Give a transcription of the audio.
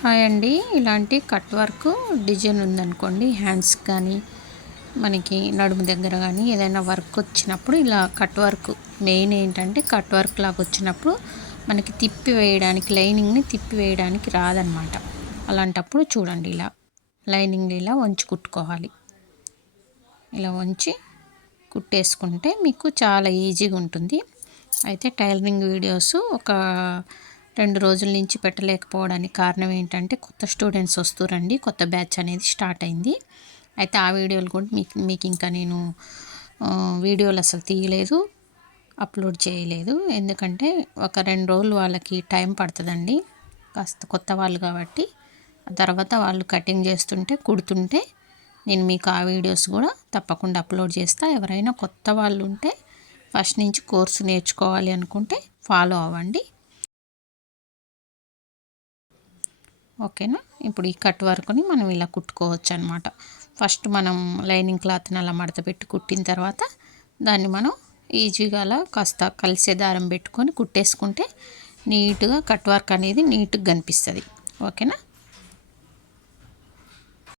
Hi అండి. ఇలాంటి cut work design ఉందనుకోండి, హ్యాండ్స్ కానీ మనకి నడుము దగ్గర కానీ ఏదైనా వర్క్ వచ్చినప్పుడు ఇలా కట్ వర్క్ మెయిన్ ఏంటంటే కట్ వర్క్ లాగా వచ్చినప్పుడు మనకి తిప్పి వేయడానికి, లైనింగ్ని తిప్పి వేయడానికి రాదనమాట. అలాంటప్పుడు చూడండి, ఇలా లైనింగ్ ఇలా వంచి కుట్టుకోవాలి. ఇలా వంచి కుట్టేసుకుంటే మీకు చాలా ఈజీగా ఉంటుంది. అయితే టైలరింగ్ వీడియోస్ ఒక 2 రోజుల నుంచి పెట్టలేకపోవడానికి కారణం ఏంటంటే కొత్త స్టూడెంట్స్ వస్తురండి, కొత్త బ్యాచ్ అనేది స్టార్ట్ అయింది. అయితే ఆ వీడియోలు కూడా మీకు ఇంకా నేను వీడియోలు అసలు తీయలేదు, అప్లోడ్ చేయలేదు. ఎందుకంటే ఒక 2 రోజులు వాళ్ళకి టైం పడుతుందండి, కాస్త కొత్త వాళ్ళు కాబట్టి. తర్వాత వాళ్ళు కటింగ్ చేస్తుంటే, కుడుతుంటే నేను మీకు ఆ వీడియోస్ కూడా తప్పకుండా అప్లోడ్ చేస్తా. ఎవరైనా కొత్త వాళ్ళు ఉంటే ఫస్ట్ నుంచి కోర్సు నేర్చుకోవాలి అనుకుంటే ఫాలో అవ్వండి, ఓకేనా. ఇప్పుడు ఈ కట్ వర్క్ని మనం ఇలా కుట్టుకోవచ్చు అనమాట. ఫస్ట్ మనం లైనింగ్ క్లాత్ని అలా మడత పెట్టి కుట్టిన తర్వాత దాన్ని మనం ఈజీగా అలా కాస్త కలిసే దారం పెట్టుకొని కుట్టేసుకుంటే నీట్గా కట్ వర్క్ అనేది నీట్గా కనిపిస్తుంది, ఓకేనా.